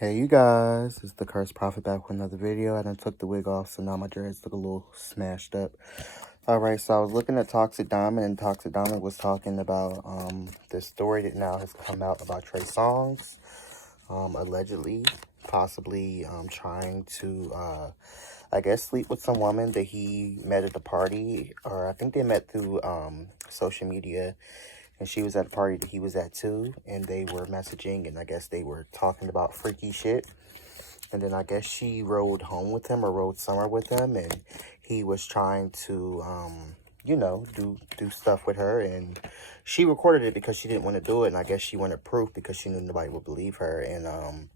Hey you guys, it's the Cursed Prophet back with another video. I done took the wig off, so now my dreads look a little smashed up. Alright, so I was looking at Toxic Diamond, and Toxic Diamond was talking about this story that now has come out about Trey Songz, allegedly, possibly trying to, I guess, sleep with some woman that he met at the party, or I think they met through social media. And she was at the party that he was at too, and they were messaging, and I guess they were talking about freaky shit. And then I guess she rode home with him or rode somewhere with him, and he was trying to, you know, do stuff with her, and she recorded it because she didn't want to do it, and I guess she wanted proof because she knew nobody would believe her. And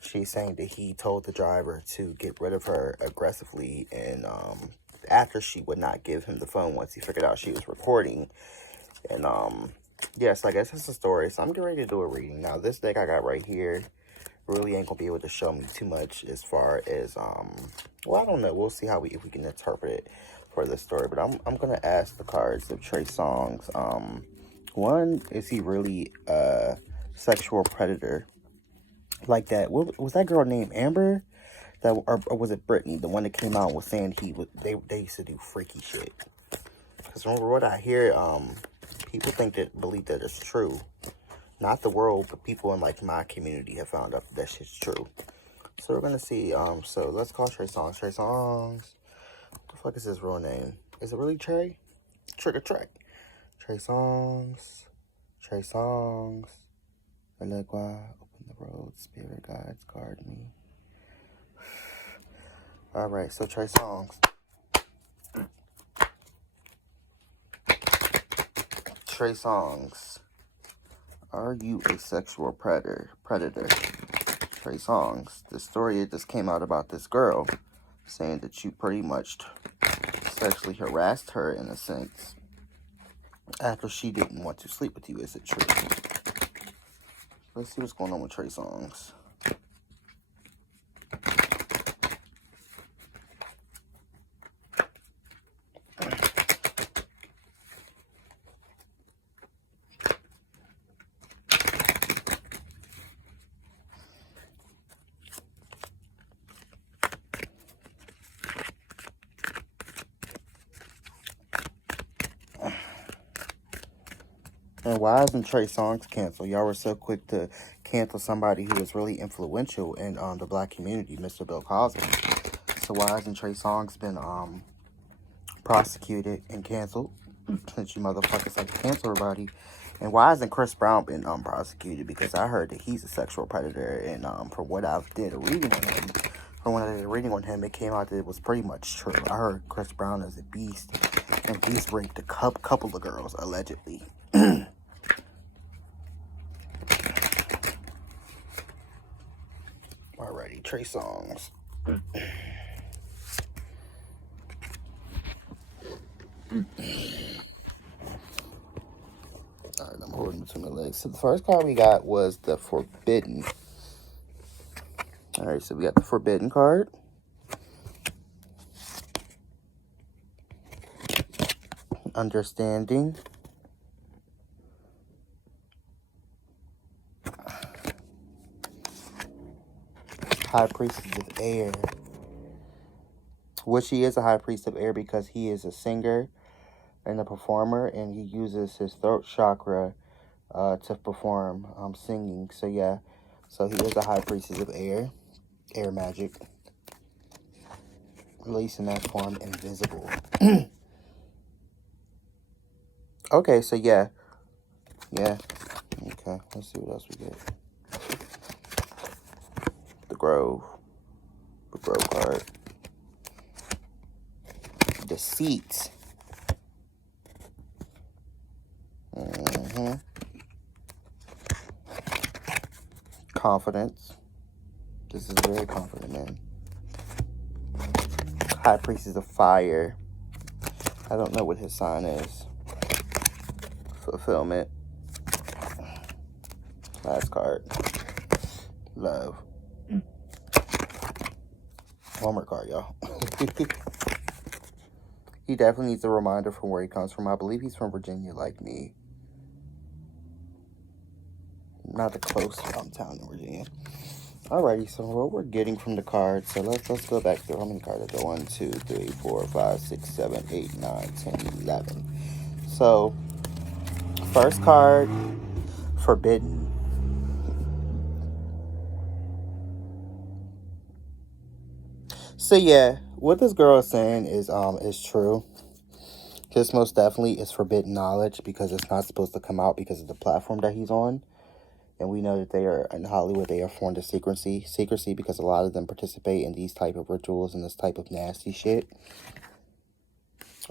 she's saying that he told the driver to get rid of her aggressively, and after she would not give him the phone once he figured out she was recording. And yes, I guess that's the story. So I'm getting ready to do a reading. Now this deck I got right here really ain't gonna be able to show me too much as far as well, I don't know, we'll see how if we can interpret it for this story. But I'm gonna ask the cards of Trey Songz. One, is he really a sexual predator like that? What was that girl named Amber, that or was it Brittany, the one that came out and was saying they used to do freaky shit? Because remember what I hear, people believe that it's true. Not the world, but people in like my community have found out that shit's true. So we're gonna see. So let's call Trey Songz. Trey Songz. What the fuck is his real name? Is it really Trey? Trigger Trey. Trey Songz. Trey Songz. Elegua. Open the road. Spirit guides guard me. Alright, so Trey Songz. Trey Songz. Are you a sexual predator? Trey Songz. The story that just came out about this girl saying that you pretty much sexually harassed her in a sense after she didn't want to sleep with you. Is it true? Let's see what's going on with Trey Songz. And why isn't Trey Songz canceled? Y'all were so quick to cancel somebody who was really influential in the black community, Mr. Bill Cosby. So why hasn't Trey Songz been prosecuted and canceled? Since you motherfuckers like to cancel everybody. And why hasn't Chris Brown been prosecuted? Because I heard that he's a sexual predator, and from what I did a reading on him, it came out that it was pretty much true. I heard Chris Brown is a beast, and he's raped a couple of girls, allegedly. Alrighty, Trey Songz. Alright, I'm holding between my legs. So the first card we got was the Forbidden. Alright, so we got the Forbidden card. Understanding. High Priestess of Air. Which he is a High Priest of Air because he is a singer and a performer, and he uses his throat chakra to perform singing. So yeah, so he is a High Priestess of Air. Air magic. Releasing that form invisible. Okay, so yeah. Yeah. Okay, let's see what else we get. The Grove. The Grove card. Deceit. Confidence. This is very confident, man. High Priestess of Fire. I don't know what his sign is. Fulfillment. Last card. Love. One more card, y'all. He definitely needs a reminder from where he comes from. I believe he's from Virginia, like me. Not the close town in Virginia. Alrighty, so what we're getting from the card, so let's go back through. How many cards are there? 1, 2, 3, 4, 5, 6, 7, 8, 9, 10, 11. So, first card, forbidden. So yeah, what this girl is saying is true. This most definitely is forbidden knowledge because it's not supposed to come out because of the platform that he's on. And we know that they are, in Hollywood, they are formed of secrecy because a lot of them participate in these type of rituals and this type of nasty shit.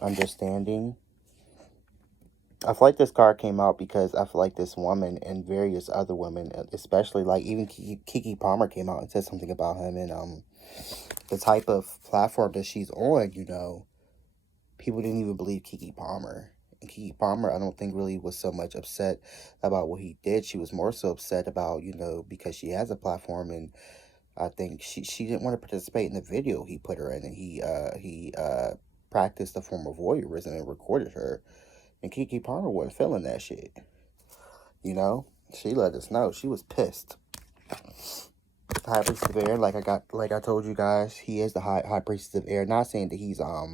Understanding. I feel like this card came out because I feel like this woman and various other women, especially like even Keke Palmer came out and said something about him and the type of platform that she's on, you know, people didn't even believe Keke Palmer. And Keke Palmer, I don't think really was so much upset about what he did. She was more so upset about, you know, because she has a platform and I think she didn't want to participate in the video he put her in, and he practiced a form of voyeurism and recorded her. And Keke Palmer wasn't feeling that shit. You know, she let us know she was pissed. High Priest of Air, like I told you guys, he is the high Priest of Air. Not saying that he's a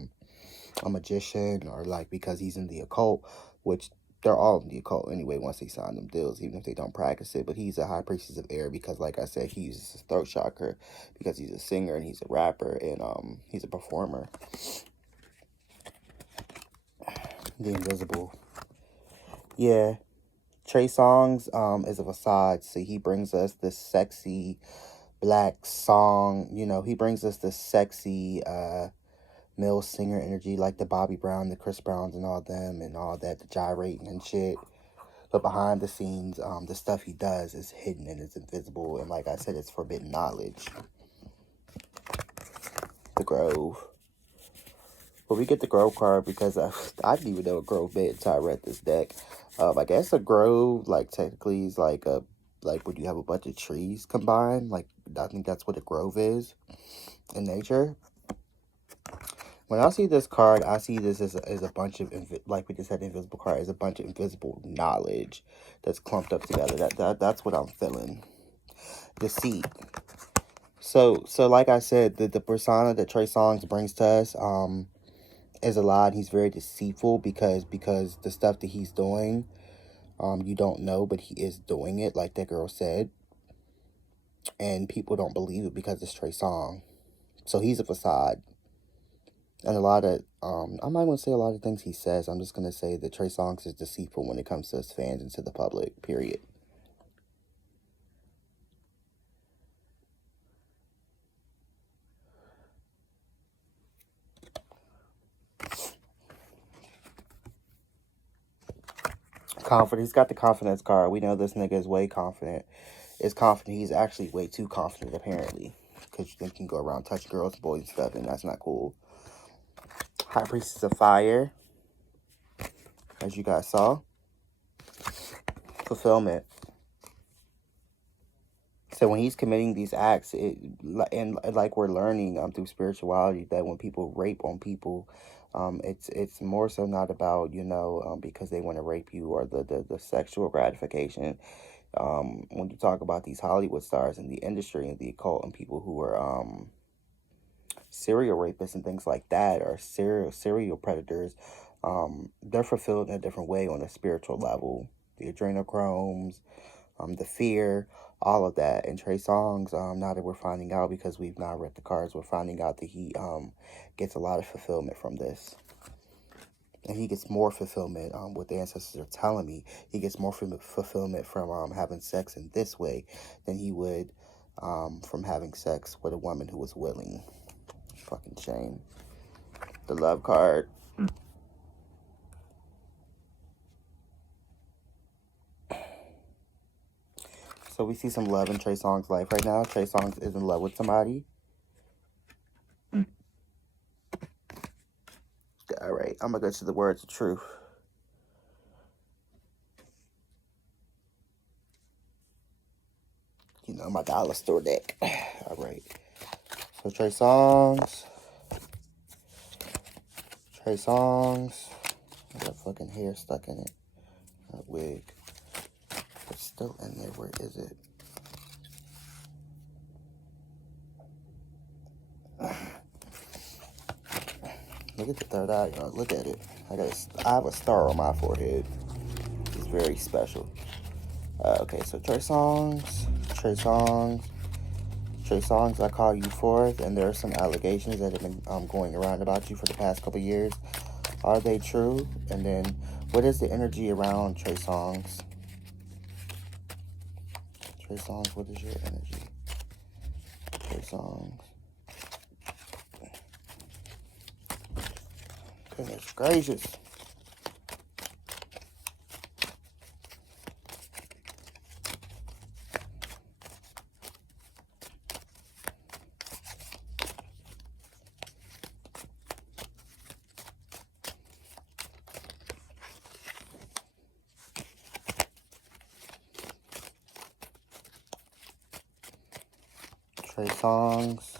magician or like because he's in the occult, which they're all in the occult anyway once they sign them deals, even if they don't practice it. But he's a high priestess of air because, like I said, he uses a throat chakra because he's a singer and he's a rapper and he's a performer. The invisible. Yeah. Trey Songz is a facade. So he brings us this sexy black song. You know, he brings us this sexy male singer energy like the Bobby Brown, the Chris Browns and all them and all that, the gyrating and shit. But behind the scenes, the stuff he does is hidden and it's invisible. And like I said, it's forbidden knowledge. The Grove. But we get the Grove card because I didn't even know a Grove meant until I read this deck. I guess a Grove, like, technically is like when you have a bunch of trees combined. Like, I think that's what a Grove is in nature. When I see this card, I see this as a bunch of, like we just had, invisible card, as a bunch of invisible knowledge that's clumped up together. That's what I'm feeling. Deceit. So like I said, the persona that Trey Songz brings to us is a lot. He's very deceitful because the stuff that he's doing, you don't know, but he is doing it, like that girl said. And people don't believe it because it's Trey Songz. So he's a facade. And a lot of, I'm not going to say a lot of things he says. I'm just going to say that Trey Songz is deceitful when it comes to his fans and to the public, period. Confident. He's got the confidence card. We know this nigga is way confident. Is confident. He's actually way too confident, apparently. Because you think you can go around touching girls, boys, and stuff, and that's not cool. High Priestess of Fire. As you guys saw. Fulfillment. So when he's committing these acts, and like we're learning through spirituality, that when people rape on people, it's more so not about, you know, because they want to rape you or the sexual gratification. When you talk about these Hollywood stars in the industry and the occult and people who are serial rapists and things like that, or serial predators, they're fulfilled in a different way on a spiritual level. The adrenochromes, the fear, all of that. And Trey Songz, now that we're finding out, because we've now read the cards, we're finding out that he gets a lot of fulfillment from this. And he gets more fulfillment, what the ancestors are telling me. He gets more fulfillment from having sex in this way than he would from having sex with a woman who was willing. Fucking shame. The love card. So we see some love in Trey Songz' life right now. Trey Songz is in love with somebody. All right, I'm going to go to the words of truth. You know, my dollar store deck. All right. So Trey Songz. I got fucking hair stuck in it. A wig. It's still in there. Where is it? Look at the third eye, y'all. Look at it. I have a star on my forehead. It's very special. Okay, so Trey Songz, I call you forth, and there are some allegations that have been going around about you for the past couple years. Are they true? And then, what is the energy around Trey Songz? Trey Songz, what is your energy? Trey Songz. Goodness gracious. Trey Songz.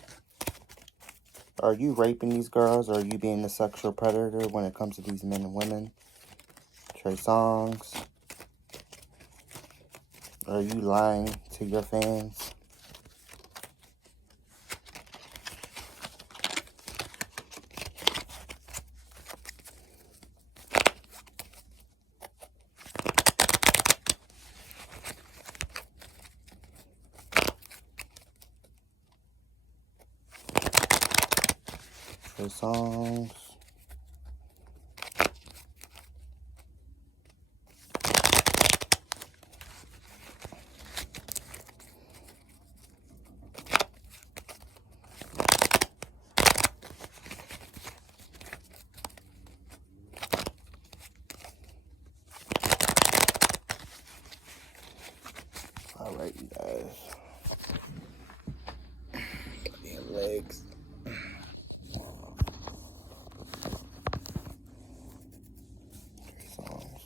Are you raping these girls, or are you being a sexual predator when it comes to these men and women? Trey Songz. Are you lying to your fans? Trey Songz. Alright, you guys. Damn legs. Trey Songz.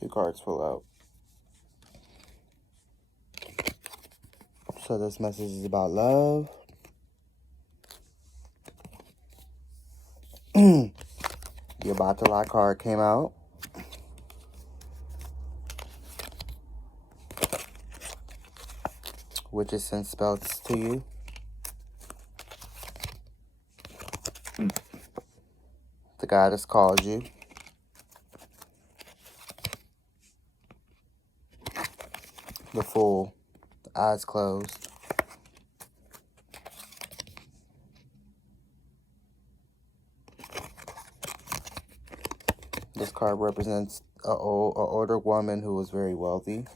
Two cards full out. So this message is about love. The About to Lie card came out. Which is sent spells to you. The goddess calls you. The Fool. The eyes closed. This card represents an older woman who was very wealthy.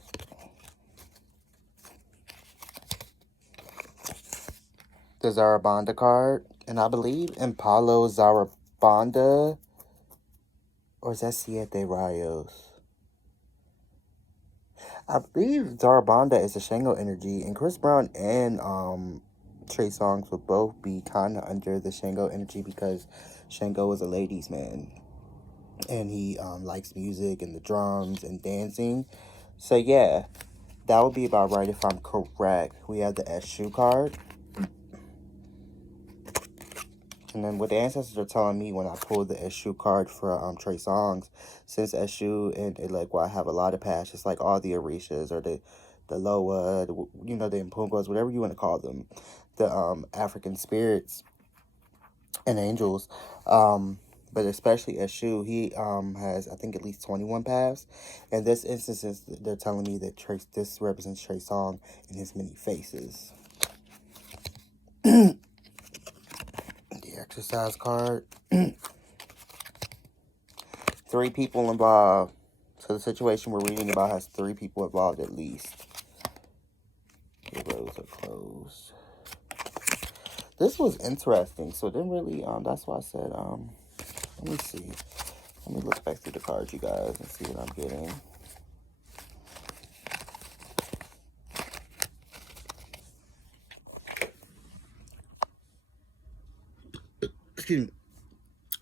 The Zarabanda card. And I believe Impalo Zarabanda. Or is that Siete Rayos? I believe Zarabanda is a Shango energy. And Chris Brown and Trey Songz would both be kind of under the Shango energy because Shango is a ladies' man. And he likes music and the drums and dancing. So yeah, that would be about right if I'm correct. We have the Eshu card. And then what the ancestors are telling me when I pulled the Eshu card for Trey Songz, since Eshu and like, well, I have a lot of past, just like all the Orishas or the Loa, the Mpungas, whatever you want to call them, the African spirits and angels, but especially Eshu, he has, I think, at least 21 paths. In this instance, they're telling me that this represents Trey Songz in his many faces. The exercise card. 3 people involved. So the situation we're reading about has 3 people involved at least. The rows are closed. This was interesting. So it didn't really, that's why I said, let me see. Let me look back through the cards, you guys, and see what I'm getting. Excuse me.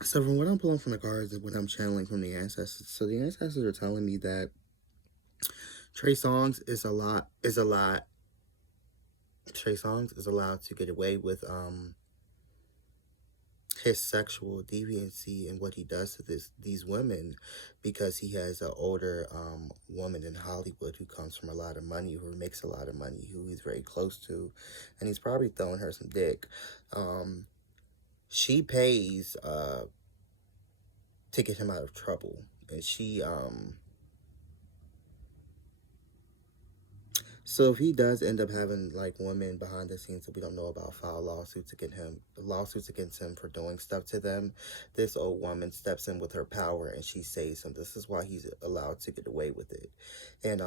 So from what I'm pulling from the cards and what I'm channeling from the ancestors, so the ancestors are telling me that Trey Songz is a lot Trey Songz is allowed to get away with his sexual deviancy and what he does to these women because he has an older woman in Hollywood who comes from a lot of money, who makes a lot of money, who he's very close to, and he's probably throwing her some dick. She pays to get him out of trouble, and she so if he does end up having like women behind the scenes that we don't know about file lawsuits against him for doing stuff to them, this old woman steps in with her power and she saves him. This is why he's allowed to get away with it. And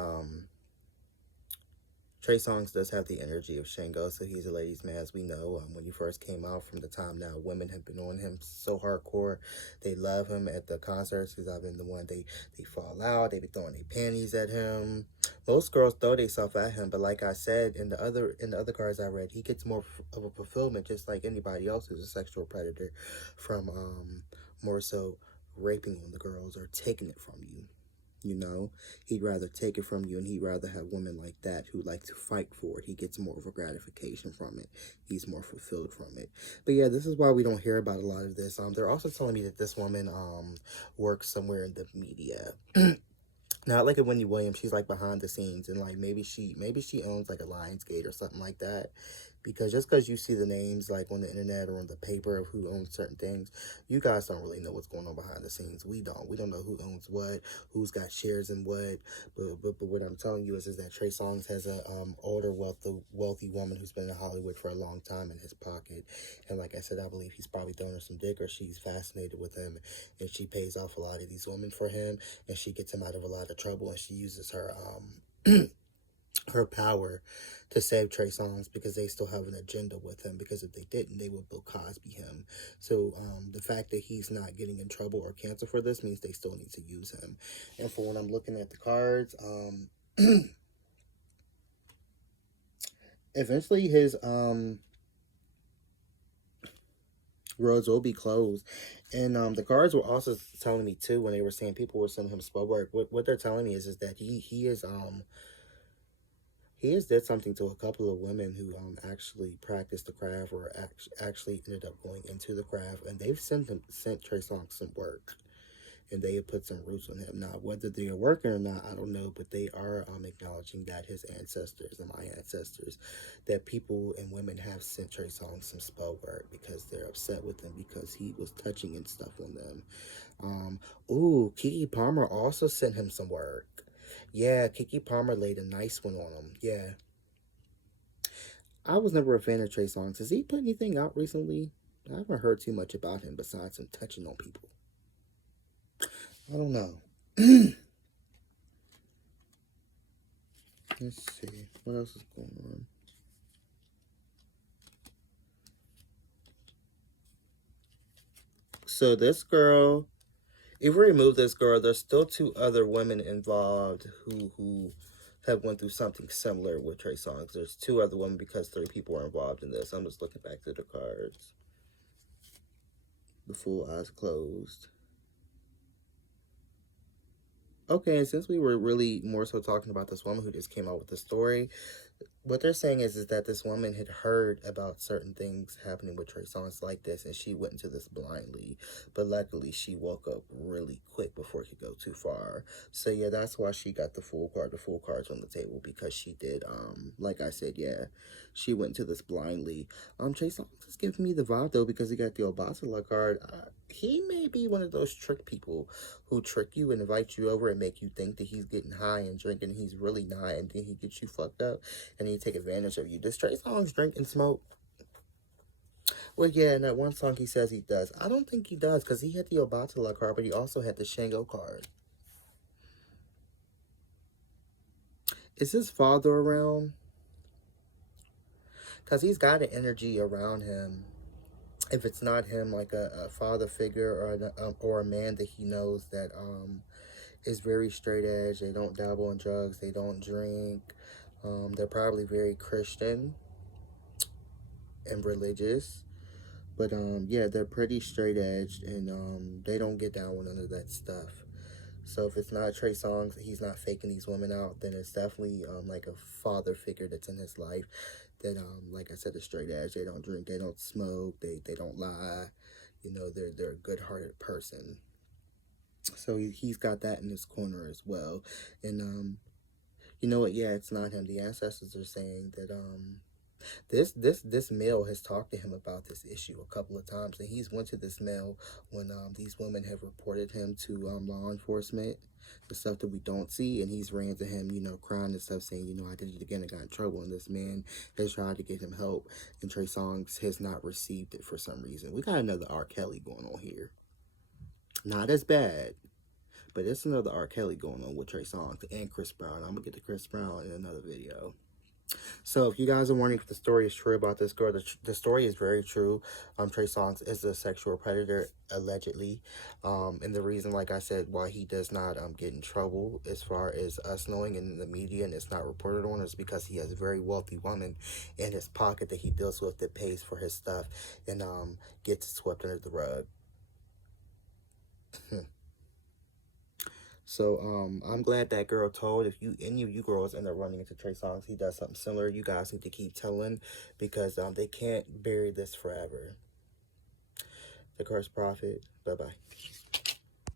Trey Songz does have the energy of Shango, so he's a ladies' man, as we know. When he first came out, from the time now, women have been on him so hardcore. They love him at the concerts because I've been the one they fall out. They be throwing their panties at him. Most girls throw themselves at him, but like I said in the other cards I read, he gets more of a fulfillment, just like anybody else who's a sexual predator, from more so raping on the girls or taking it from you. You know, he'd rather take it from you, and he'd rather have women like that who like to fight for it. He gets more of a gratification from it. He's more fulfilled from it. But yeah, this is why we don't hear about a lot of this. They're also telling me that this woman works somewhere in the media. Not like a Wendy Williams. She's like behind the scenes, and like maybe she owns like a Lionsgate or something like that. Because just because you see the names like on the internet or on the paper of who owns certain things, you guys don't really know what's going on behind the scenes. We don't know who owns what, who's got shares in what. But what I'm telling you is that Trey Songz has a older wealthy woman who's been in Hollywood for a long time in his pocket. And like I said, I believe he's probably throwing her some dick, or she's fascinated with him, and she pays off a lot of these women for him, and she gets him out of a lot of trouble, and she uses her her power to save Trey Songz because they still have an agenda with him, because if they didn't, they would Bill Cosby him. So the fact that he's not getting in trouble or canceled for this means they still need to use him. And for when I'm looking at the cards, eventually his roads will be closed. And the cards were also telling me too, when they were saying people were sending him spell work, what they're telling me is that he has did something to a couple of women who actually practiced the craft, or actually ended up going into the craft, and they've sent Trey Songz some work, and they have put some roots on him. Now, whether they are working or not, I don't know, but they are acknowledging that his ancestors and my ancestors, that people and women have sent Trey Songz some spell work because they're upset with him because he was touching and stuff on them. Ooh, Keke Palmer also sent him some work. Yeah, Keke Palmer laid a nice one on him. Yeah. I was never a fan of Trey Songz. Has he put anything out recently? I haven't heard too much about him besides him touching on people. I don't know. Let's see. What else is going on? So this girl, if we remove this girl, there's still two other women involved who have went through something similar with Trey Songz. There's two other women because 3 people are involved in this. I'm just looking back to the cards. The full eyes closed. Okay, and since we were really more so talking about this woman who just came out with the story, what they're saying is that this woman had heard about certain things happening with Trey Songz like this, and she went into this blindly. But luckily, she woke up really quick before it could go too far. So yeah, that's why she got the full cards on the table, because she did, like I said, yeah, she went into this blindly. Trey Songz is giving me the vibe though, because he got the Obatala card. He may be one of those trick people who trick you and invite you over and make you think that he's getting high and drinking. He's really not, and then he gets you fucked up and he take advantage of you. Does Trey Songz drink and smoke? Well, yeah, in that one song he says he does. I don't think he does, because he had the Obatala card, but he also had the Shango card. Is his father around? Because he's got an energy around him. If it's not him, like a father figure, or a man that he knows that is very straight edge. They don't dabble in drugs. They don't drink. They're probably very Christian and religious. But yeah, they're pretty straight edged, and they don't get down with none of that stuff. So if it's not Trey Songz, he's not faking these women out, then it's definitely like a father figure that's in his life that, like I said, the straight edge. They don't drink, they don't smoke, they don't lie. You know, they're a good-hearted person. So he's got that in his corner as well. And you know what? Yeah, it's not him. The ancestors are saying that this male has talked to him about this issue a couple of times, and he's went to this male when these women have reported him to law enforcement, the stuff that we don't see, and he's ran to him, you know, crying and stuff, saying, you know, I did it again, I got in trouble, and this man has tried to get him help, and Trey Songz has not received it for some reason. We got another R. Kelly going on here. Not as bad, but it's another R. Kelly going on with Trey Songz and Chris Brown. I'm gonna get to Chris Brown in another video. So if you guys are wondering if the story is true about this girl, the story is very true. Trey Songz is a sexual predator, allegedly. And the reason, like I said, why he does not get in trouble as far as us knowing in the media and it's not reported on is because he has a very wealthy woman in his pocket that he deals with that pays for his stuff and gets swept under the rug. So, I'm glad that girl told. If any of you girls end up running into Trey Songz, he does something similar, you guys need to keep telling, because they can't bury this forever. The Cursed Prophet. Bye-bye.